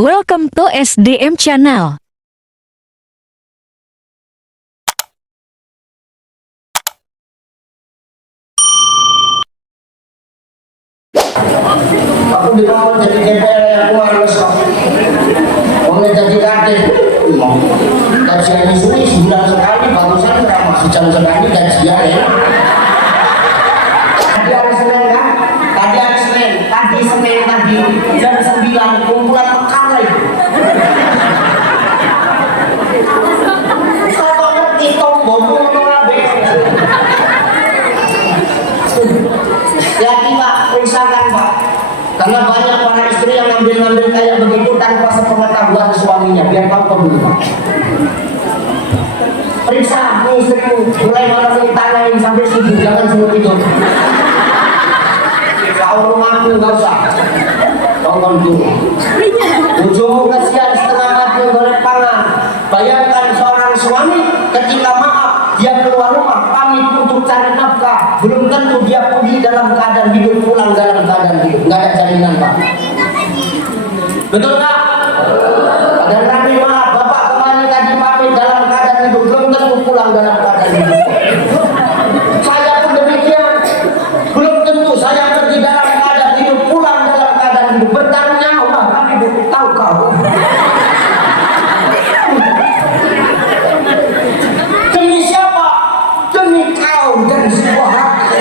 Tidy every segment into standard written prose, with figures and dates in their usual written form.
Welcome to SDM Channel. Aku dibawa jadi DPR yang harus mau jadi kadin. Kajian ini sebulan sekali, bagusan ramah sejam sekali kajian ya. Tadi hari Senin kan? Tadi Senin jam 9 kumpulan perkara itu. Saya ngerti tombol ya kita usahakan Pak, karena banyak para istri yang ngambil kayak begitu tanpa sepengetahuan suaminya. Biar tahu dulu Pak, periksa nih istrimu, mulai malam ini tanyain sampai subuh, jangan suruh tidur. Kalau rumahku nggak usah tonton dulu. Ujungmu kasihan setengah mati goreng pangan. Bayangkan seorang suami ketika maaf dia keluar rumah pamit untuk cari nafkah, belum tentu dia pergi dalam keadaan hidup, pulang dalam keadaan hidup. Nggak ada jaminan Pak. Betul nggak? Ada nanti maaf bapak kemarin tadi pamit dalam keadaan hidup, belum tentu pulang dalam keadaan hidup. Saya pun demikian, belum tentu saya pergi dalam keadaan hidup, pulang dalam keadaan hidup. Bertanya Allah kami tahu kau. Demi siapa? Demi kau dan sebuah hati.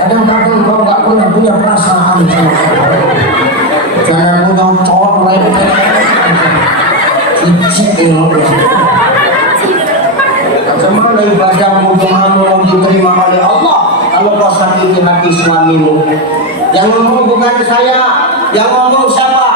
Kadang-kadang kau nggak pernah punya perasaan. Jangan mudah cowok lain. Bagaimana ibadahmu doamu mau diterima oleh Allah kalau kau sakiti hati suamimu? Yang ngomong bukan saya, yang ngomong siapa?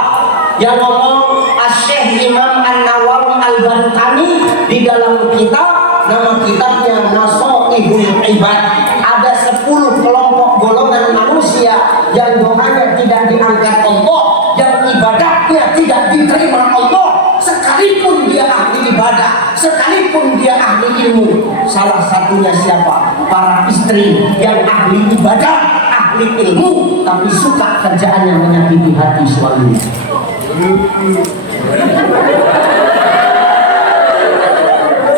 Yang ngomong Asy-Syaikh Imam An-Nawawi Al-Bantani di dalam kitab, nama kitabnya Nasaihul Ibad. Ada 10 kelompok golongan manusia yang doanya tidak diangkat Allah, yang ibadahnya tidak diterima Allah, sekalipun dia ahli ibadah, sekalipun dia ahli ilmu. Salah satunya siapa? Para istri yang ahli ibadah, ahli ilmu, tapi suka kerjaannya menyakiti hati suaminya.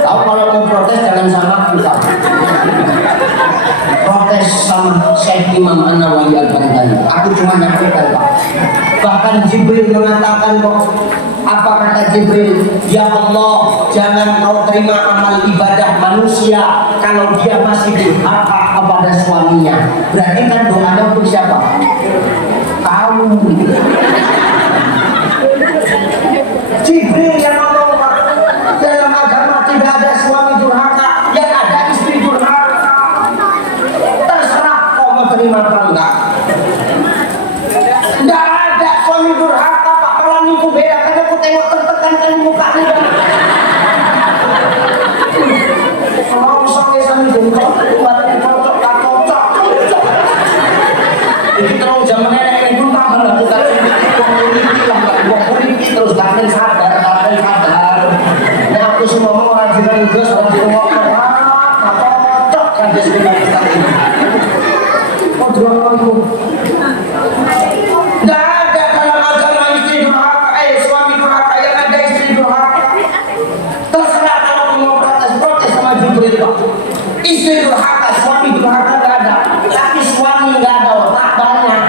Tahu kalau mau protes jangan sama kita. Protes sama Syekh Imam An-Nawawi Al-Bantani. Aku cuma nyampaikan Pak. Bahkan Jibril mengatakan kok, apa kata Jibril? Ya Allah, jangan kau terima amal ibadah manusia kalau dia masih durhaka kepada suaminya. Berarti kan doanya untuk siapa? Kamu. Jibril yang ngomong Pak, dalam agama tidak ada suami durhaka, yang ada istri durhaka. Terserah kau mau terima apa enggak. Enggak ada suami durhaka Pak, kalau niku beda kan aku tengok tertekan kan mukanya. Kalau sampai suami durhaka, badannya cocok, tak cocok. Jadi terus zaman nenek pun tak melakukan politik terus kadang sadar. Nah aku semua mau ngajarin juga soal di rumah apa cocok kan dia sudah kita ini. Oh jual aku. Nggak ada dalam agama istri durhaka, suami durhaka, yang ada istri durhaka. Terserah kalau mau protes sama Jibril Pak. Istri durhaka, suami durhaka nggak ada, tapi suami nggak ada otak banyak.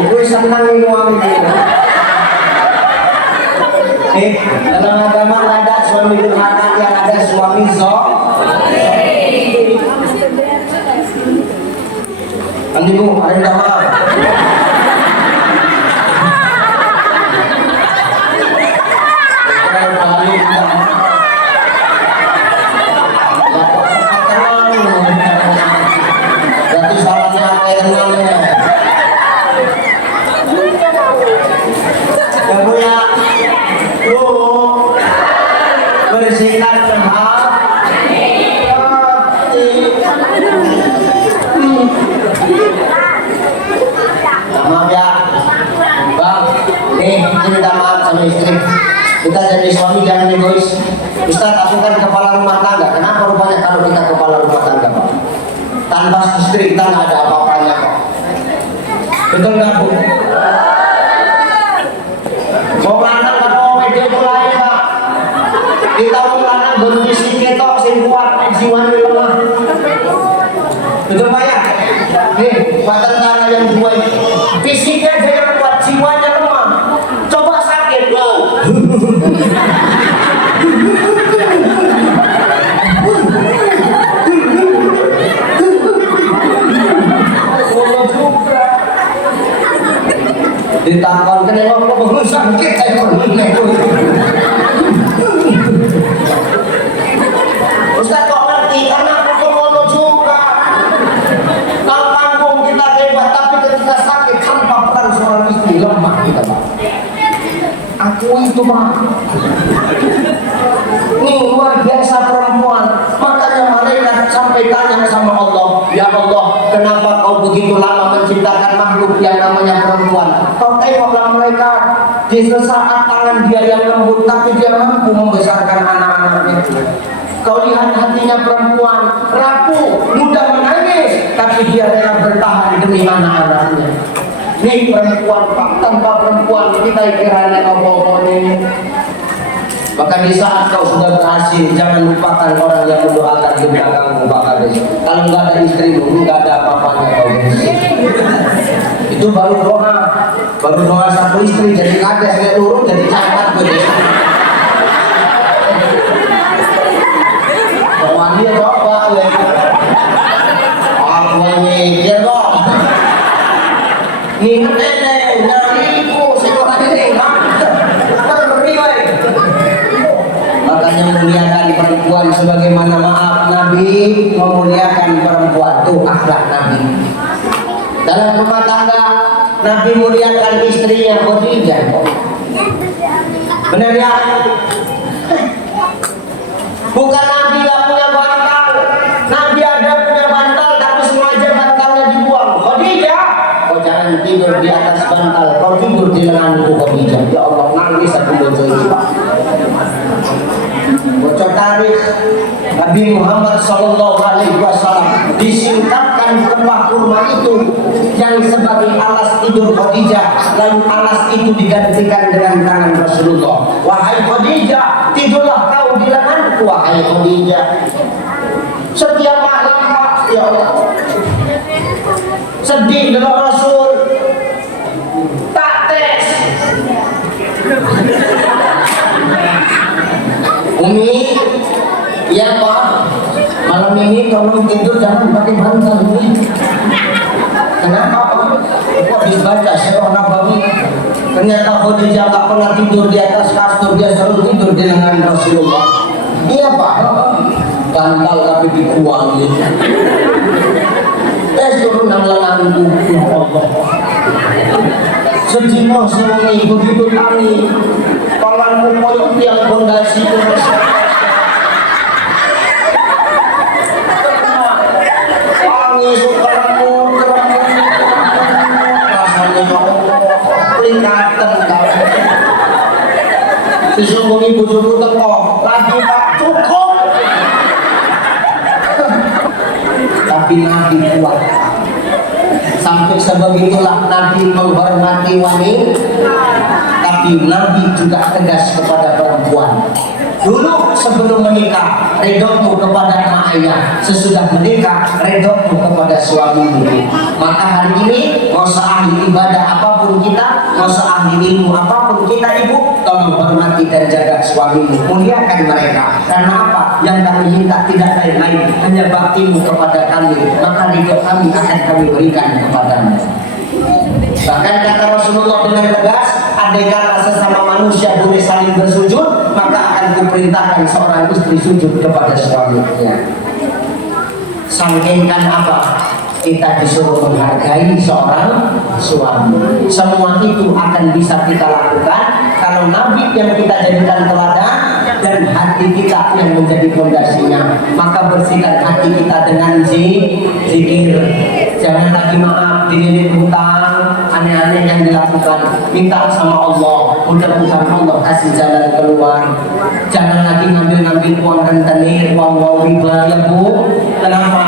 Gue senang ini uang ini. Dalam agama ada suami durhaka, yang ada suami nanti Bu, ada yang maaf. Berarti salahnya apa yang namanya? Yang punya bersihkan hati. lantas istri kita nggak ada apa-apanya kok. Betul nggak Bu? Mau lanang kalau media itu lain Pak. Kita mau lanang bermisi ketok sing kuat jiwanya lemah. Betul Pak ya? Nih, Pak tentara yang dua ini fisiknya aja yang kuat, jiwanya lemah. Coba sakit loh. Ditakon kene kok perlu sakit ae perlu. Ustaz kok ngerti karena aku ngono juga. Kalau panggung kita hebat tapi ketika sakit tanpa peran seorang istri lemah kita Pak. Aku itu Pak. Nih luar biasa perempuan. Makanya malaikat sampai tanya sama Allah, ya Allah, kenapa kau begitu lama menciptakan makhluk yang namanya perempuan? Kau tengoklah mereka, di sesaat tangan dia yang lembut, tapi dia mampu membesarkan anak-anaknya. Kau lihat hatinya perempuan, rapuh, mudah menangis, tapi dia rela bertahan demi anak-anaknya. Nih perempuan Pak, tanpa perempuan kita kiranya apa-apa nih. Maka di saat kau sudah berhasil, jangan lupakan orang yang mendoakan di belakangmu Pak Kades. Kalau nggak ada istrimu, nggak ada apa-apanya kau berhasil. Itu baru doa satu istri jadi kades, kayak turun jadi cacat begitu. Doa dia bapak ya. Aku mikir kok. Ingat nenek, nyariku sekolah ini, makanya memuliakan perempuan sebagaimana maaf Nabi memuliakan perempuan itu akhlak Nabi. Dalam rumah tangga Nabi muliakan istrinya Khadijah. Benar ya? Bukan Nabi gak punya bantal, Nabi ada punya bantal tapi sengaja bantalnya dibuang. Khadijah, kau jangan tidur di atas bantal, kau tidur di lenganku Khadijah. Ya Allah, nangis aku bocor ini Pak. Bocor tarikh Nabi Muhammad SAW disingkapkan rempah kurma itu yang sebagai alas tidur Khadijah, lalu alas itu digantikan dengan tangan Rasulullah. Wahai Khadijah, tidurlah kau di lenganku wahai Khadijah. Setiap malam Pak, ya Allah, sedih dengan Rasul, tak tes. Umi, ya Pak, malam ini tolong tidur jangan pakai bantal Umi. Kenapa Pak? Aku habis baca Sirah Nabawi, ternyata Khadijah tak pernah tidur di atas kasur, dia selalu tidur di lengan Rasulullah. Iya Pak, bantal tapi dikuang gitu. Suruh nang lenganku, ya Allah. Sejimoh sewengi begitu tangi, tanganku koyok tiang fondasi peringatan kau. Sesungguhnya bujuku teko lagi Pak cukup. Tapi Nabi kuat. Sampai sebegitulah Nabi menghormati wanita, tapi Nabi juga tegas kepada perempuan. Dulu sebelum menikah, redomu kepada mak ayah. Sesudah menikah, redomu kepada suamimu. Maka hari ini, mau seahli ibadah apapun kita, mau seahli ilmu apapun kita ibu, tolong hormati dan jaga suamimu. Muliakan mereka. Karena apa? Yang kami minta tidak lain-lain, hanya baktimu kepada kami. Maka ridho kami akan kami berikan kepadamu. Bahkan kata Rasulullah dengan tegas, andai kata sesama manusia boleh saling bersujud, maka akan kuperintahkan seorang istri sujud kepada suaminya. Sangkingkan apa? Kita disuruh menghargai seorang suami. Semua itu akan bisa kita lakukan kalau Nabi yang kita jadikan teladan dan hati kita yang menjadi fondasinya. Maka bersihkan hati kita dengan zikir. Jangan lagi maaf dililit hutang, aneh-aneh yang dilakukan. Minta sama Allah, mudah-mudahan Allah kasih jalan keluar. Jangan lagi ngambil-ngambil uang rentenir, uang riba ya Bu. Kenapa?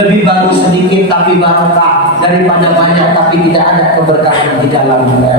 Lebih bagus sedikit tapi barokah daripada banyak tapi tidak ada keberkahan di dalamnya.